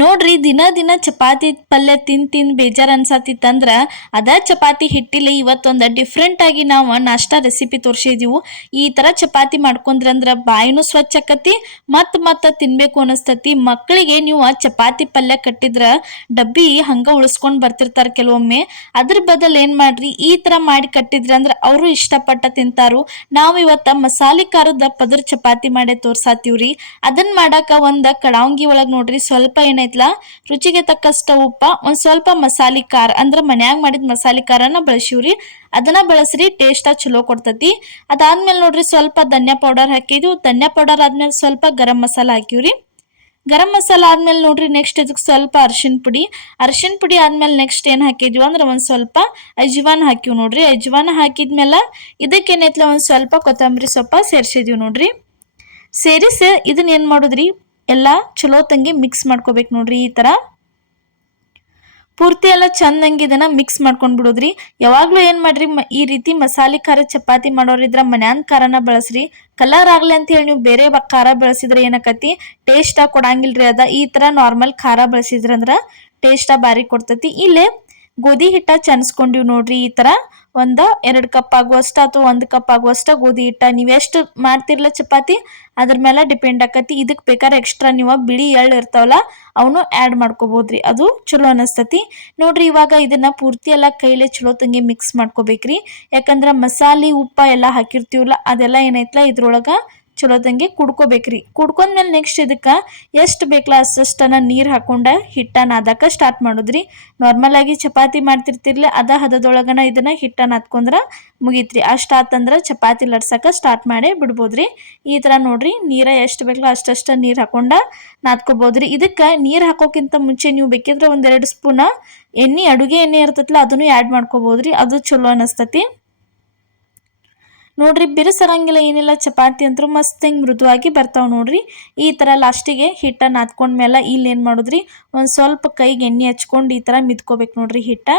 ನೋಡ್ರಿ ದಿನ ದಿನ ಚಪಾತಿ ಪಲ್ಯ ತಿಂದು ಬೇಜಾರು ಅನ್ಸತ್ತಿತ್ತಂದ್ರ ಅದ ಚಪಾತಿ ಹಿಟ್ಟಿಲಿ ಇವತ್ತೊಂದು ಡಿಫ್ರೆಂಟ್ ಆಗಿ ನಾವು ನಾಷ್ಟಾ ರೆಸಿಪಿ ತೋರಿಸಿದೀವು. ಈ ತರ ಚಪಾತಿ ಮಾಡ್ಕೊಂಡ್ರಂದ್ರ ಬಾಯಿನೂ ಸ್ವಚ್ಛ ಆಕತಿ ಮತ್ತ ತಿನ್ಬೇಕು ಅನಿಸ್ತತಿ. ಮಕ್ಕಳಿಗೆ ನೀವು ಚಪಾತಿ ಪಲ್ಯ ಕಟ್ಟಿದ್ರ ಡಬ್ಬಿ ಹಂಗ ಉಳಿಸ್ಕೊಂಡ್ ಬರ್ತಿರ್ತಾರ ಕೆಲವೊಮ್ಮೆ. ಅದ್ರ ಬದಲ್ ಏನ್ ಮಾಡ್ರಿ, ಈ ತರ ಮಾಡಿ ಕಟ್ಟಿದ್ರ ಅಂದ್ರ ಅವರು ಇಷ್ಟಪಟ್ಟ ತಿಂತಾರು. ನಾವು ಇವತ್ತ ಮಸಾಲೆ ಖಾರದ ಪದ್ರ ಚಪಾತಿ ಮಾಡಿ ತೋರ್ಸಾತೀವ್ರಿ. ಅದನ್ನ ಮಾಡಾಕ ಒಂದ ಕಡಾವಂಗಿ ಒಳಗ್ ನೋಡ್ರಿ ಸ್ವಲ್ಪ ಏನೈತ್ಲಾ ರುಚಿಗೆ ತಕ್ಕಷ್ಟ ಉಪ್ಪ, ಒಂದ್ ಸ್ವಲ್ಪ ಮಸಾಲಿ ಖಾರ ಅಂದ್ರ ಮನ್ಯಾಗ ಮಾಡಿದ ಮಸಾಲಿ ಖಾರನ ಬಳಸಿವ್ರಿ. ಅದನ್ನ ಬಳಸ್ರಿ, ಟೇಸ್ಟ್ ಚಲೋ ಕೊಡ್ತತಿ. ಅದಾದ್ಮೇಲೆ ನೋಡ್ರಿ ಸ್ವಲ್ಪ ಧನ್ಯಾ ಪೌಡರ್ ಹಾಕಿದ್ವಿ. ಧನ್ಯಾ ಪೌಡರ್ ಆದ್ಮೇಲೆ ಸ್ವಲ್ಪ ಗರಂ ಮಸಾಲ ಹಾಕಿವ್ರಿ. ಗರಂ ಮಸಾಲ ಆದ್ಮೇಲೆ ನೋಡ್ರಿ ನೆಕ್ಸ್ಟ್ ಇದಕ್ಕೆ ಸ್ವಲ್ಪ ಅರಿಶಿನ ಪುಡಿ ಆದ್ಮೇಲೆ ನೆಕ್ಸ್ಟ್ ಏನ್ ಹಾಕಿದ್ವಿ ಅಂದ್ರೆ ಒಂದ್ ಸ್ವಲ್ಪ ಅಜ್ವಾನ್ ಹಾಕಿವ್ ನೋಡ್ರಿ. ಅಜ್ವಾನ್ ಹಾಕಿದ್ಮೇಲೆ ಇದಕ್ಕೇನೈತ್ಲ ಒಂದ್ ಸ್ವಲ್ಪ ಕೊತ್ತಂಬರಿ ಸೊಪ್ಪ ಸೇರ್ಸಿದ್ವಿ ನೋಡ್ರಿ. ಸೇರಿಸಿ ಇದನ್ನ ಏನ್ ಮಾಡುದ್ರಿ, ಎಲ್ಲ ಚಲೋ ತಂಗಿ ಮಿಕ್ಸ್ ಮಾಡ್ಕೋಬೇಕು ನೋಡ್ರಿ. ಈ ತರ ಪೂರ್ತಿ ಎಲ್ಲ ಚಂದಂಗಿ ಇದನ್ನ ಮಿಕ್ಸ್ ಮಾಡ್ಕೊಂಡ್ ಬಿಡೋದ್ರಿ. ಯಾವಾಗ್ಲೂ ಏನ್ ಮಾಡ್ರಿ, ಈ ರೀತಿ ಮಸಾಲೆ ಖಾರ ಚಪಾತಿ ಮಾಡೋರಿದ್ರ ಮನ್ಯಾನ್ ಖಾರನ ಬಳಸ್ರಿ. ಕಲರ್ ಆಗ್ಲಿ ಅಂತ ಹೇಳಿ ನೀವು ಬೇರೆ ಖಾರ ಬಳಸಿದ್ರೆ ಏನಕತಿ, ಟೇಸ್ಟ್ ಕೊಡಂಗಿಲ್ರಿ. ಈ ತರ ನಾರ್ಮಲ್ ಖಾರ ಬಳಸಿದ್ರಂದ್ರ ಟೇಸ್ಟ್ ಬಾರಿ ಕೊಡ್ತತಿ. ಇಲ್ಲೇ ಗೋಧಿ ಹಿಟ್ಟ ಚನ್ಸ್ಕೊಂಡಿವ್ ನೋಡ್ರಿ. ಈ ತರ ಒಂದ 2 ಕಪ್ ಆಗುವಷ್ಟ ಅಥವಾ 1 ಕಪ್ ಆಗುವಷ್ಟ ಗೋಧಿ ಹಿಟ್ಟ, ನೀವೆಷ್ಟು ಮಾಡ್ತಿರ್ಲ ಚಪಾತಿ ಅದ್ರ ಮೇಲೆ ಡಿಪೆಂಡ್ ಆಕತಿ. ಇದಕ್ ಬೇಕಾದ್ರೆ ಎಕ್ಸ್ಟ್ರಾ ನೀವು ಬಿಳಿ ಎಳ್ಳು ಇರ್ತಾವಲ್ಲ ಅವನು ಆ್ಯಡ್ ಮಾಡ್ಕೋಬಹುದ್ರಿ, ಅದು ಚಲೋ ಅನಸ್ತತಿ ನೋಡ್ರಿ. ಇವಾಗ ಇದನ್ನ ಪೂರ್ತಿ ಎಲ್ಲ ಕೈಲೇ ಚಲೋ ತಂಗಿ ಮಿಕ್ಸ್ ಮಾಡ್ಕೋಬೇಕ್ರಿ. ಯಾಕಂದ್ರ ಮಸಾಲೆ ಉಪ್ಪ ಎಲ್ಲ ಹಾಕಿರ್ತೀವಲ್ಲ ಅದೆಲ್ಲ ಏನೈತ್ಲ ಇದ್ರೊಳಗ ಚಲೋ ತಂಗಿ ಕುಡ್ಕೋಬೇಕ್ರಿ. ಕುಡ್ಕೊಂಡ್ಮೇಲೆ ನೆಕ್ಸ್ಟ್ ಇದಕ್ಕ ಎಷ್ಟು ಬೇಕಲ್ಲ ಅಷ್ಟನ್ನ ನೀರ್ ಹಾಕೊಂಡ ಹಿಟ್ಟ ನಾದಕ ಸ್ಟಾರ್ಟ್ ಮಾಡುದ್ರಿ. ನಾರ್ಮಲ್ ಆಗಿ ಚಪಾತಿ ಮಾಡ್ತಿರ್ತಿರ್ಲಿ ಅದ ಹದದೊಳಗನ ಇದನ್ನ ಹಿಟ್ಟ ನಾದ್ಕೊಂಡ್ರ ಮುಗೀತ್ರಿ. ಅಷ್ಟ ಆತಂದ್ರ ಚಪಾತಿ ಲಟ್ಸಕ ಸ್ಟಾರ್ಟ್ ಮಾಡಿ ಬಿಡ್ಬೋದ್ರಿ. ಈ ತರ ನೋಡ್ರಿ ನೀರ ಎಷ್ಟು ಬೇಕಲ್ಲ ಅಷ್ಟಷ್ಟ ನೀರ್ ಹಾಕೊಂಡ ನಾದ್ಕೋಬಹುದ್ರಿ. ಇದಕ್ಕ ನೀರ್ ಹಾಕೋಕ್ಕಿಂತ ಮುಂಚೆ ನೀವು ಬೇಕಿದ್ರೆ 1-2 ಸ್ಪೂನ್ ಎಣ್ಣೆ, ಅಡುಗೆ ಎಣ್ಣೆ ಇರ್ತೈತ್ಲ ಅದನ್ನು ಆ್ಯಡ್ ಮಾಡ್ಕೋಬಹುದ್ರಿ. ಅದು ಚಲೋ ಅನಸ್ತತಿ ನೋಡ್ರಿ. ಬಿರುಸರಂಗಿಲ್ಲ ಏನಿಲ್ಲ, ಚಪಾತಿ ಅಂತೂ ಮಸ್ತ್ ಹಿಂಗ್ ಮೃದುವಾಗಿ ಬರ್ತಾವ್ ನೋಡ್ರಿ. ಈ ತರ ಲಾಸ್ಟಿಗೆ ಹಿಟ್ಟ ನಾದ್ಕೊಂಡ್ಮೇಲೆ ಇಲ್ಲಿ ಏನ್ ಮಾಡುದ್ರಿ, ಒಂದ್ ಸ್ವಲ್ಪ ಕೈಗೆ ಎಣ್ಣೆ ಹಚ್ಕೊಂಡು ಈ ತರ ಮಿದ್ಕೋಬೇಕು ನೋಡ್ರಿ ಹಿಟ್ಟ.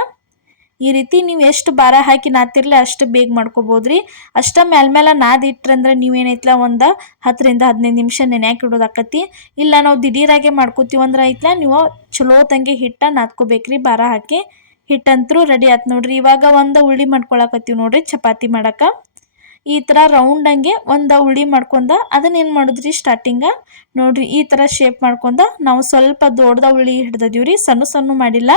ಈ ರೀತಿ ನೀವು ಎಷ್ಟು ಭಾರ ಹಾಕಿ ನಾದ್ತಿರ್ಲಿ ಅಷ್ಟು ಬೇಗ ಮಾಡ್ಕೋಬಹುದ್ರಿ. ಅಷ್ಟ ಮೇಲ್ಮೇಲೆ ನಾದ್ ಇಟ್ರಂದ್ರೆ ನೀವೇನೈತ್ಲ ಒಂದ 10-15 ನಿಮಿಷ ನೆನ್ಯಾಕ್ ಇಡೋದಾಕತಿ. ಇಲ್ಲ ನಾವು ದಿಢೀರಾಗೆ ಮಾಡ್ಕೋತೀವಂದ್ರ ಐತ್ಲ ನೀವು ಚಲೋ ತಂಗಿ ಹಿಟ್ಟ ನಾದ್ಕೋಬೇಕ್ರಿ ಭಾರ ಹಾಕಿ. ಹಿಟ್ಟಂತ್ರು ರೆಡಿ ಆತ್ ನೋಡ್ರಿ. ಇವಾಗ ಒಂದ ಉಳ್ಳಿ ಮಾಡ್ಕೊಳಕತ್ತೀವಿ ನೋಡ್ರಿ ಚಪಾತಿ ಮಾಡಕ. ಈ ತರ ರೌಂಡ್ ಹಂಗೆ ಒಂದ ಉಳ್ಳಿ ಮಾಡ್ಕೊಂಡ ಅದನ್ನ ಏನ್ ಮಾಡುದ್ರಿ ಸ್ಟಾರ್ಟಿಂಗ ನೋಡ್ರಿ ಈ ತರ ಶೇಪ್ ಮಾಡ್ಕೊಂಡ ನಾವು ಸ್ವಲ್ಪ ದೊಡ್ಡದ ಉಳ್ಳಿ ಹಿಡ್ದಿವ್ರಿ, ಸಣ್ಣ ಮಾಡಿಲ್ಲ.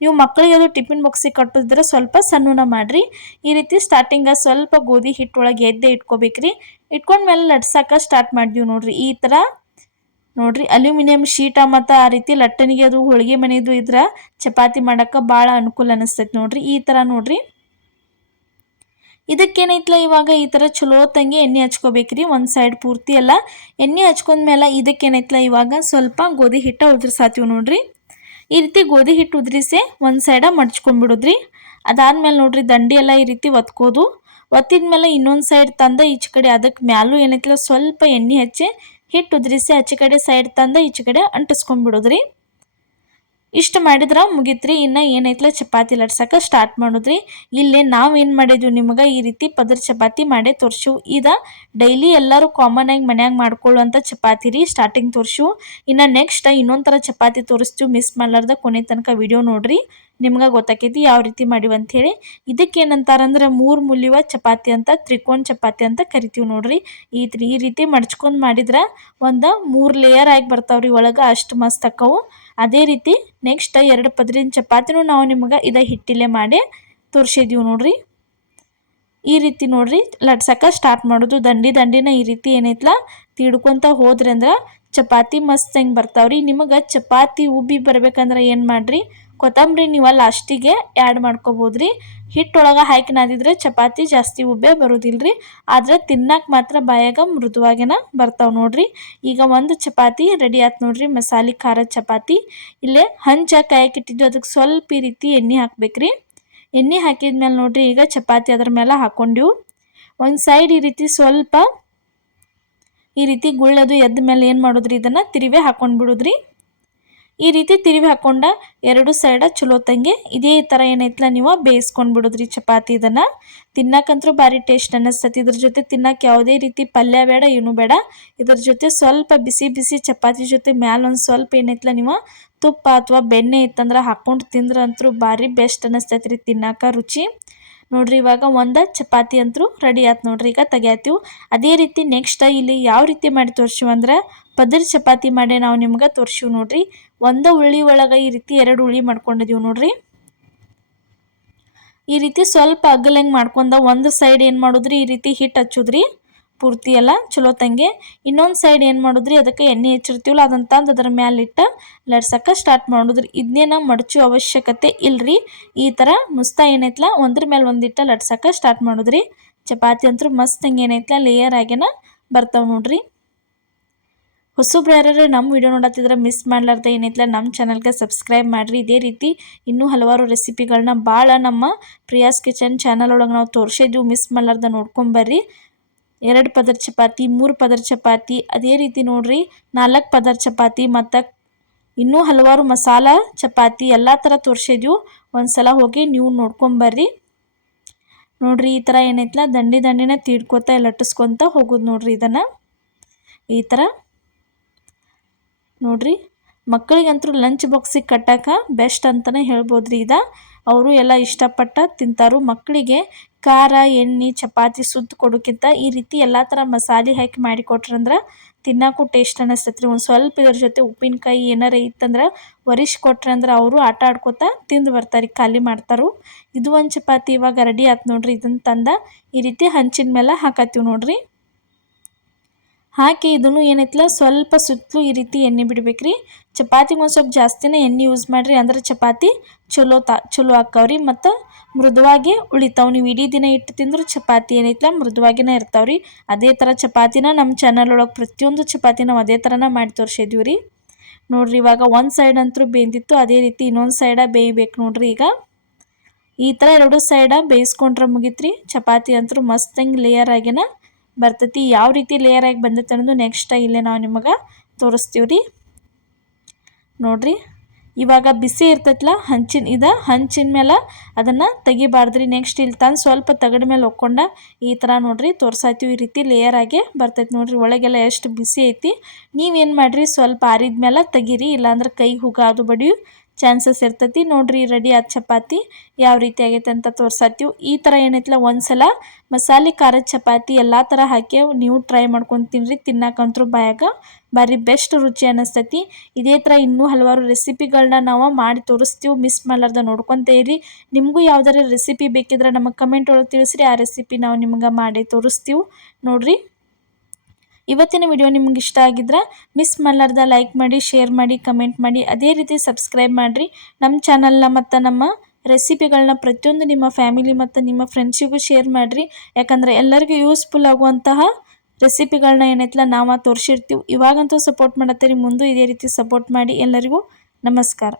ನೀವು ಮಕ್ಕಳಿಗೆ ಅದು ಟಿಫಿನ್ ಬಾಕ್ಸಿಗೆ ಕಟ್ಟಿದ್ರೆ ಸ್ವಲ್ಪ ಸಣ್ಣನ ಮಾಡ್ರಿ. ಈ ರೀತಿ ಸ್ಟಾರ್ಟಿಂಗ ಸ್ವಲ್ಪ ಗೋಧಿ ಹಿಟ್ಟೊಳಗೆ ಎದ್ದೆ ಇಟ್ಕೋಬೇಕ್ರಿ. ಇಟ್ಕೊಂಡ್ಮೇಲೆ ಲಟ್ಸಾಕ ಸ್ಟಾರ್ಟ್ ಮಾಡಿದ್ವಿ ನೋಡ್ರಿ. ಈ ತರ ನೋಡ್ರಿ ಅಲ್ಯೂಮಿನಿಯಂ ಶೀಟ ಮತ್ತು ಆ ರೀತಿ ಲಟ್ಟಣಿಗೆ ಅದು ಹೋಳಿಗೆ ಮನೆದು ಇದ್ರ ಚಪಾತಿ ಮಾಡಕ ಭಾಳ ಅನುಕೂಲ ಅನಿಸ್ತೈತಿ ನೋಡ್ರಿ. ಈ ತರ ನೋಡ್ರಿ ಇದಕ್ಕೇನೈತ್ಲ ಇವಾಗ ಈ ತರ ಚಲೋ ತಂಗಿ ಎಣ್ಣೆ ಹಚ್ಕೋಬೇಕ್ರಿ. ಒಂದ್ ಸೈಡ್ ಪೂರ್ತಿ ಎಲ್ಲ ಎಣ್ಣೆ ಹಚ್ಕೊಂಡ್ಮೇಲೆ ಇದಕ್ಕೇನೈತ್ಲ ಇವಾಗ ಸ್ವಲ್ಪ ಗೋಧಿ ಹಿಟ್ಟ ಉದ್ರಸಾತೀವಿ ನೋಡ್ರಿ. ಈ ರೀತಿ ಗೋಧಿ ಹಿಟ್ಟು ಉದ್ರಿಸಿ ಒಂದ್ ಸೈಡ ಮಡ್ಚ್ಕೊಂಡ್ಬಿಡೋದ್ರಿ. ಅದಾದ್ಮೇಲೆ ನೋಡ್ರಿ ದಂಡಿ ಎಲ್ಲ ಈ ರೀತಿ ಒತ್ಕೋದು. ಒತ್ತಿದ್ಮೇಲೆ ಇನ್ನೊಂದ್ ಸೈಡ್ ತಂದ ಈಚೆ ಕಡೆ ಅದಕ್ಕೆ ಮ್ಯಾಲೂ ಏನೈತ್ಲ ಸ್ವಲ್ಪ ಎಣ್ಣೆ ಹಚ್ಚಿ ಹಿಟ್ಟು ಉದ್ರಿಸಿ ಆಚೆ ಕಡೆ ಸೈಡ್ ತಂದ ಈಚೆ ಕಡೆ ಅಂಟಿಸ್ಕೊಂಡ್ಬಿಡೋದ್ರಿ. ಇಷ್ಟು ಮಾಡಿದ್ರ ಮುಗಿತ್ರಿ. ಇನ್ನು ಏನೈತ್ಲ ಚಪಾತಿ ಲಟ್ಸಕ ಸ್ಟಾರ್ಟ್ ಮಾಡೋದ್ರಿ. ಇಲ್ಲಿ ನಾವು ಏನು ಮಾಡಿದ್ವಿ ನಿಮಗೆ ಈ ರೀತಿ ಪದರ್ ಚಪಾತಿ ಮಾಡೇ ತೋರಿಸಿವು. ಇದು ಡೈಲಿ ಎಲ್ಲರೂ ಕಾಮನ್ ಆಗಿ ಮನ್ಯಾಗ ಮಾಡ್ಕೊಳ್ಳುವಂಥ ಚಪಾತಿ ರೀ. ಸ್ಟಾರ್ಟಿಂಗ್ ತೋರಿಸಿವು. ಇನ್ನು ನೆಕ್ಸ್ಟ್ ಇನ್ನೊಂದು ಥರ ಚಪಾತಿ ತೋರಿಸ್ತೀವಿ. ಮಿಸ್ ಮಾಡಲಾರ್ದ ಕೊನೆ ತನಕ ವಿಡಿಯೋ ನೋಡ್ರಿ, ನಿಮ್ಗೆ ಗೊತ್ತಾಕೈತಿ ಯಾವ ರೀತಿ ಮಾಡಿವಿ ಅಂಥೇಳಿ. ಇದಕ್ಕೇನಂತಾರಂದ್ರೆ 3 ಮುಲಿವ ಚಪಾತಿ ಅಂತ, ತ್ರಿಕೋನ ಚಪಾತಿ ಅಂತ ಕರಿತೀವಿ ನೋಡ್ರಿ. ಈ ರೀತಿ ಮಡ್ಚ್ಕೊಂಡು ಮಾಡಿದ್ರೆ ಒಂದು 3 ಲೇಯರ್ ಆಗಿ ಬರ್ತಾವ್ರಿ ಒಳಗೆ, ಅಷ್ಟು ಮಸ್ತ್ ಅಕ್ಕವು. ಅದೇ ರೀತಿ ನೆಕ್ಸ್ಟ್ 2 ಪದರಿನ ಚಪಾತಿನೂ ನಾವು ನಿಮ್ಗೆ ಇದ ಹಿಟ್ಟಿಲೆ ಮಾಡಿ ತೋರಿಸಿದೀವಿ ನೋಡ್ರಿ. ಈ ರೀತಿ ನೋಡ್ರಿ ಲಟ್ಸಕ ಸ್ಟಾರ್ಟ್ ಮಾಡೋದು. ದಂಡಿನ ಈ ರೀತಿ ಏನೈತ್ಲ ತೀಡ್ಕೊಂತ ಹೋದ್ರಿ ಅಂದ್ರೆ ಚಪಾತಿ ಮಸ್ತ್ ಹೆಂಗೆ ಬರ್ತಾವ್ರಿ. ನಿಮಗೆ ಚಪಾತಿ ಉಬ್ಬಿ ಬರ್ಬೇಕಂದ್ರೆ ಏನು ಮಾಡ್ರಿ, ಕೊತ್ತಂಬರಿ ನೀವು ಲಾಸ್ಟಿಗೆ ಆ್ಯಡ್ ಮಾಡ್ಕೋಬೋದ್ರಿ. ಹಿಟ್ಟೊಳಗೆ ಹಾಕಿ ನಾದಿದ್ರೆ ಚಪಾತಿ ಜಾಸ್ತಿ ಉಬ್ಬೆ ಬರೋದಿಲ್ರಿ. ಆದ್ರೆ ತಿನ್ನಕ್ಕೆ ಮಾತ್ರ ಬಾಯಾಗ ಮೃದುವಾಗೇನ ಬರ್ತಾವೆ ನೋಡ್ರಿ. ಈಗ ಒಂದು ಚಪಾತಿ ರೆಡಿ ಆಯ್ತು ನೋಡ್ರಿ, ಮಸಾಲೆ ಖಾರದ ಚಪಾತಿ. ಇಲ್ಲೇ ಹಂಚ ಕಾಯಕ್ಕಿಟ್ಟಿದ್ದು ಅದಕ್ಕೆ ಸ್ವಲ್ಪ ಈ ರೀತಿ ಎಣ್ಣೆ ಹಾಕ್ಬೇಕ್ರಿ. ಎಣ್ಣೆ ಹಾಕಿದ್ಮೇಲೆ ನೋಡ್ರಿ ಈಗ ಚಪಾತಿ ಅದ್ರ ಮೇಲೆ ಹಾಕೊಂಡಿವು. ಒಂದು ಸೈಡ್ ಈ ರೀತಿ ಸ್ವಲ್ಪ ಈ ರೀತಿ ಗುಳ್ಳದು ಎದ್ದ ಮೇಲೆ ಏನು ಮಾಡೋದ್ರಿ, ಇದನ್ನು ತಿರುವೆ ಹಾಕೊಂಡು ಬಿಡೋದ್ರಿ. ಈ ರೀತಿ ತಿರುವಿ ಹಾಕೊಂಡ ಎರಡು ಸೈಡ ಚಲೋ ತಂಗೆ ಇದೇ ಥರ ಏನೈತಲ್ಲ ನೀವು ಬೇಯಿಸ್ಕೊಂಡು ಬಿಡೋದ್ರಿ ಚಪಾತಿ. ಇದನ್ನು ತಿನ್ನಕ್ಕಂತೂ ಭಾರಿ ಟೇಸ್ಟ್ ಅನ್ನಿಸ್ತತಿ. ಇದ್ರ ಜೊತೆ ತಿನ್ನಕ್ಕೆ ಯಾವುದೇ ರೀತಿ ಪಲ್ಯ ಬೇಡ, ಏನು ಬೇಡ. ಇದ್ರ ಜೊತೆ ಸ್ವಲ್ಪ ಬಿಸಿ ಬಿಸಿ ಚಪಾತಿ ಜೊತೆ ಮ್ಯಾಲೊಂದು ಸ್ವಲ್ಪ ಏನೈತಲ್ಲ ನೀವು ತುಪ್ಪ ಅಥವಾ ಬೆಣ್ಣೆ ಇತ್ತಂದ್ರೆ ಹಾಕ್ಕೊಂಡು ತಿಂದ್ರಂತೂ ಭಾರಿ ಬೆಸ್ಟ್ ಅನ್ನಿಸ್ತೈತಿ ರೀ ತಿನ್ನಕ್ಕ ರುಚಿ. ನೋಡ್ರಿ ಇವಾಗ ಒಂದು ಚಪಾತಿ ಅಂತೂ ರೆಡಿ ಆಯ್ತು ನೋಡ್ರಿ. ಈಗ ತೆಗಿಯಾತೀವಿ. ಅದೇ ರೀತಿ ನೆಕ್ಸ್ಟ್ ಇಲ್ಲಿ ಯಾವ ರೀತಿ ಮಾಡಿ ತೋರಿಸಿವಿ ಅಂದ್ರೆ ಪದರ್ ಚಪಾತಿ ಮಾಡಿ ನಾವು ನಿಮ್ಗೆ ತೋರಿಸಿವಿ ನೋಡ್ರಿ. ಒಂದು ಉಳ್ಳಿ ಒಳಗೆ ಈ ರೀತಿ 2 ಉಳ್ಳಿ ಮಾಡ್ಕೊಂಡಿದೀವಿ ನೋಡ್ರಿ. ಈ ರೀತಿ ಸ್ವಲ್ಪ ಅಗಲಂಗೆ ಮಾಡ್ಕೊಂಡ ಒಂದು ಸೈಡ್ ಏನು ಮಾಡೋದ್ರಿ, ಈ ರೀತಿ ಹಿಟ್ಟು ಹಚ್ಚೋದ್ರಿ ಪೂರ್ತಿ ಎಲ್ಲ ಚಲೋ ತಂಗೆ. ಇನ್ನೊಂದು ಸೈಡ್ ಏನು ಮಾಡೋದ್ರಿ, ಅದಕ್ಕೆ ಎಣ್ಣೆ ಹೆಚ್ಚಿರ್ತೀವಲ್ಲ ಅದನ್ನು ತಂದು ಅದರ ಮ್ಯಾಲೆ ಇಟ್ಟು ಲಡ್ಸಕ್ಕೆ ಸ್ಟಾರ್ಟ್ ಮಾಡೋದ್ರಿ. ಇದನ್ನೇನ ಮಡಚೋ ಅವಶ್ಯಕತೆ ಇಲ್ಲರಿ. ಈ ಥರ ನುಸ್ತಾ ಏನೈತಲ್ಲ ಒಂದ್ರ ಮೇಲೆ ಒಂದಿಟ್ಟು ಲಡ್ಸಕ್ಕೆ ಸ್ಟಾರ್ಟ್ ಮಾಡೋದ್ರಿ. ಚಪಾತಿ ಅಂತೂ ಮಸ್ತ್ ಹಂಗೆ ಏನೈತಲ್ಲ ಲೇಯರ್ ಆಗೇನ ಬರ್ತಾವೆ ನೋಡ್ರಿ. ಹೊಸಬ್ರು ಯಾರು ನಮ್ಮ ವಿಡಿಯೋ ನೋಡತ್ತಿದ್ರೆ ಮಿಸ್ ಮಾಡ್ಲಾರ್ದೆ ಏನೈತಲ್ಲ ನಮ್ಮ ಚಾನಲ್ಗೆ ಸಬ್ಸ್ಕ್ರೈಬ್ ಮಾಡಿರಿ. ಇದೇ ರೀತಿ ಇನ್ನೂ ಹಲವಾರು ರೆಸಿಪಿಗಳನ್ನ ಭಾಳ ನಮ್ಮ ಪ್ರಿಯಾಸ್ ಕಿಚನ್ ಚಾನಲ್ ಒಳಗೆ ನಾವು ತೋರಿಸಿದ್ವಿ. ಮಿಸ್ ಮಾಡ್ಲಾರ್ದೆ ನೋಡ್ಕೊಂಬರ್ರಿ. 2 ಪದರ್ ಚಪಾತಿ, 3 ಪದರ್ ಚಪಾತಿ, ಅದೇ ರೀತಿ ನೋಡ್ರಿ 4 ಪದರ್ ಚಪಾತಿ ಮತ್ತು ಇನ್ನೂ ಹಲವಾರು ಮಸಾಲ ಚಪಾತಿ ಎಲ್ಲ ಥರ ತೋರಿಸಿದ್ವಿ. ಒಂದ್ಸಲ ಹೋಗಿ ನೀವು ನೋಡ್ಕೊಂಬರ್ರಿ. ನೋಡ್ರಿ ಈ ಥರ ಏನೈತಲ್ಲ ದಂಡಿನ ತೀಡ್ಕೋತ ಲಟ್ಟಿಸ್ಕೊತ ಹೋಗೋದು ನೋಡ್ರಿ. ಇದನ್ನು ಈ ಥರ ನೋಡ್ರಿ ಮಕ್ಕಳಿಗಂತೂ ಲಂಚ್ ಬಾಕ್ಸಿಗೆ ಕಟ್ಟಕ್ಕೆ ಬೆಸ್ಟ್ ಅಂತಲೇ ಹೇಳ್ಬೋದ್ರಿ. ಅವರು ಎಲ್ಲ ಇಷ್ಟಪಟ್ಟು ತಿಂತಾರು. ಮಕ್ಕಳಿಗೆ ಖಾರ ಎಣ್ಣೆ ಚಪಾತಿ ಸುದ್ದು ಕೊಡೋಕ್ಕಿಂತ ಈ ರೀತಿ ಎಲ್ಲ ಥರ ಮಸಾಲೆ ಹಾಕಿ ಮಾಡಿ ಕೊಟ್ರಂದ್ರೆ ತಿನ್ನೋಕ್ಕೂ ಟೇಸ್ಟ್ ಅನ್ನಿಸ್ತೈತ್ರಿ. ಒಂದು ಸ್ವಲ್ಪ ಇದ್ರ ಜೊತೆ ಉಪ್ಪಿನಕಾಯಿ ಏನಾರ ಇತ್ತಂದ್ರೆ ಒರಿಸಿ ಕೊಟ್ರೆ ಅಂದ್ರೆ ಅವರು ಆಟ ಆಡ್ಕೋತ ತಿಂದು ಬರ್ತಾರೆ, ಖಾಲಿ ಮಾಡ್ತಾರು. ಇದು ಒಂದು ಚಪಾತಿ ಇವಾಗ ರೆಡಿ ಆಯ್ತು ನೋಡ್ರಿ. ಇದನ್ನು ತಂದ ಈ ರೀತಿ ಹಂಚಿನ ಮೇಲೆ ಹಾಕತ್ತೀವಿ ನೋಡ್ರಿ. ಹಾಕಿ ಇದನ್ನು ಏನೈತಲ್ಲ ಸ್ವಲ್ಪ ಸುತ್ತಲೂ ಈ ರೀತಿ ಎಣ್ಣೆ ಬಿಡ್ಬೇಕ್ರಿ. ಚಪಾತಿಗೆ ಒಂದು ಸ್ವಲ್ಪ ಜಾಸ್ತಿನೇ ಎಣ್ಣೆ ಯೂಸ್ ಮಾಡಿರಿ, ಅಂದ್ರೆ ಚಪಾತಿ ಚಲೋ ಆಕ್ಕವ್ರಿ ಮತ್ತು ಮೃದುವಾಗಿ ಉಳಿತಾವೆ. ನೀವು ಇಡೀ ದಿನ ಇಟ್ಟು ತಿಂದ್ರೆ ಚಪಾತಿ ಏನೈತಲ್ಲ ಮೃದುವಾಗಿನೇ ಇರ್ತಾವ್ರಿ. ಅದೇ ಥರ ಚಪಾತಿನ ನಮ್ಮ ಚಾನಲ್ ಒಳಗೆ ಪ್ರತಿಯೊಂದು ಚಪಾತಿ ನಾವು ಅದೇ ಥರನ ಮಾಡಿ ತೋರಿಸಿದ್ವಿ ರೀ. ನೋಡ್ರಿ ಇವಾಗ ಒಂದು ಸೈಡ್ ಅಂತೂ ಬೇಯ್ದಿತ್ತು, ಅದೇ ರೀತಿ ಇನ್ನೊಂದು ಸೈಡ ಬೇಯಬೇಕು ನೋಡ್ರಿ. ಈಗ ಈ ಥರ 2 ಸೈಡ ಬೇಯಿಸ್ಕೊಂಡ್ರೆ ಮುಗಿತ್ರಿ. ಚಪಾತಿ ಅಂತೂ ಮಸ್ತಂಗೆ ಲೇಯರ್ ಆಗಿನ ಬರ್ತೈತಿ. ಯಾವ ರೀತಿ ಲೇಯರ್ ಆಗಿ ಬಂದೈತೆ ಅನ್ನೋದು ನೆಕ್ಸ್ಟ್ ಇಲ್ಲೇ ನಾವು ನಿಮಗೆ ತೋರಿಸ್ತೀವಿ ರೀ. ನೋಡ್ರಿ ಇವಾಗ ಬಿಸಿ ಇರ್ತೈತಲ್ಲ ಹಂಚಿನ ಮೇಲೆ ಅದನ್ನು ತೆಗಿಬಾರ್ದ್ರಿ. ನೆಕ್ಸ್ಟ್ ಇಲ್ಲಿ ತಂದು ಸ್ವಲ್ಪ ತಗಡ ಮೇಲೆ ಒಕ್ಕೊಂಡ ಈ ಥರ ನೋಡ್ರಿ ತೋರ್ಸಾಯ್ತೀವಿ. ಈ ರೀತಿ ಲೇಯರ್ ಆಗಿ ಬರ್ತೈತಿ ನೋಡ್ರಿ. ಒಳಗೆಲ್ಲ ಎಷ್ಟು ಬಿಸಿ ಐತಿ. ನೀವೇನು ಮಾಡಿರಿ ಸ್ವಲ್ಪ ಆರಿದ ಮೇಲೆ ತೆಗೀರಿ, ಇಲ್ಲಾಂದ್ರೆ ಕೈಗೆ ಹುಗಾದು ಬಡಿಯೋ ಚಾನ್ಸಸ್ ಇರ್ತೈತಿ. ನೋಡ್ರಿ ರೆಡಿ ಆದ ಚಪಾತಿ ಯಾವ ರೀತಿ ಆಗೈತೆ ಅಂತ ತೋರ್ಸಾತೀವಿ. ಈ ಥರ ಏನೈತಲ್ಲ ಒಂದ್ಸಲ ಮಸಾಲೆ ಖಾರದ ಚಪಾತಿ ಎಲ್ಲ ಥರ ಹಾಕಿ ನೀವು ಟ್ರೈ ಮಾಡ್ಕೊಂಡು ತಿನ್ನಿರಿ. ತಿನ್ನಕ್ಕಂತೂ ಬಾಯಾಗ ಭಾರಿ ಬೆಸ್ಟ್ ರುಚಿ ಅನ್ನಿಸ್ತೈತಿ. ಇದೇ ಥರ ಇನ್ನೂ ಹಲವಾರು ರೆಸಿಪಿಗಳನ್ನ ನಾವು ಮಾಡಿ ತೋರಿಸ್ತೀವಿ. ಮಿಸ್ ಮಾಡ್ಲಾರ್ದ ನೋಡ್ಕೊತ ಇರಿ. ನಿಮಗೂ ಯಾವ್ದಾರ ರೆಸಿಪಿ ಬೇಕಿದ್ರೆ ನಮಗೆ ಕಮೆಂಟ್ ಒಳಗೆ ತಿಳಿಸ್ರಿ. ಆ ರೆಸಿಪಿ ನಾವು ನಿಮ್ಗೆ ಮಾಡಿ ತೋರಿಸ್ತೀವಿ ನೋಡ್ರಿ. ಇವತ್ತಿನ ವಿಡಿಯೋ ನಿಮ್ಗೆ ಇಷ್ಟ ಆಗಿದ್ರೆ ಮಿಸ್ ಮಾಡ್ಲಾರ್ದ ಲೈಕ್ ಮಾಡಿ, ಶೇರ್ ಮಾಡಿ, ಕಮೆಂಟ್ ಮಾಡಿ. ಅದೇ ರೀತಿ ಸಬ್ಸ್ಕ್ರೈಬ್ ಮಾಡಿರಿ ನಮ್ಮ ಚಾನಲ್ನ. ಮತ್ತು ನಮ್ಮ ರೆಸಿಪಿಗಳನ್ನ ಪ್ರತಿಯೊಂದು ನಿಮ್ಮ ಫ್ಯಾಮಿಲಿ ಮತ್ತು ನಿಮ್ಮ ಫ್ರೆಂಡ್ಸಿಗೂ ಶೇರ್ ಮಾಡಿರಿ. ಯಾಕಂದರೆ ಎಲ್ಲರಿಗೂ ಯೂಸ್ಫುಲ್ ಆಗುವಂತಹ ರೆಸಿಪಿಗಳನ್ನ ಏನೈತಲ್ಲ ನಾವು ತೋರಿಸಿರ್ತೀವಿ. ಇವಾಗಂತೂ ಸಪೋರ್ಟ್ ಮಾಡತ್ತೀರಿ, ಮುಂದೆ ಇದೇ ರೀತಿ ಸಪೋರ್ಟ್ ಮಾಡಿ. ಎಲ್ಲರಿಗೂ ನಮಸ್ಕಾರ.